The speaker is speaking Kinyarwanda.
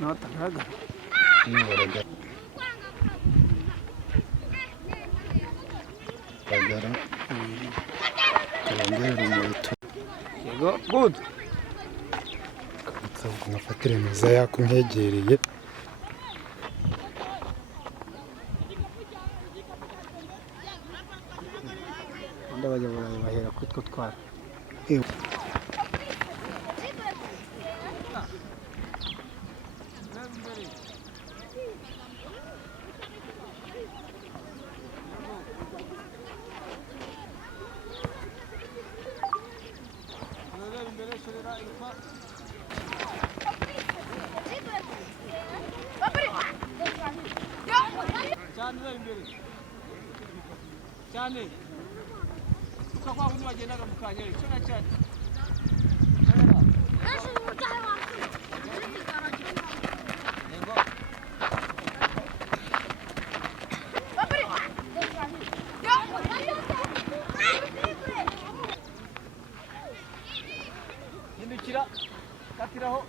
Natagaragara. Kagara. Karangera umuheto. Yego, good. Nafatire meza yako nkegereye. Ndabajya bahera kutwo twara. Cyane uko kwa kundi bagendaga mu kanyeri cyo na cyane hindukira katiraho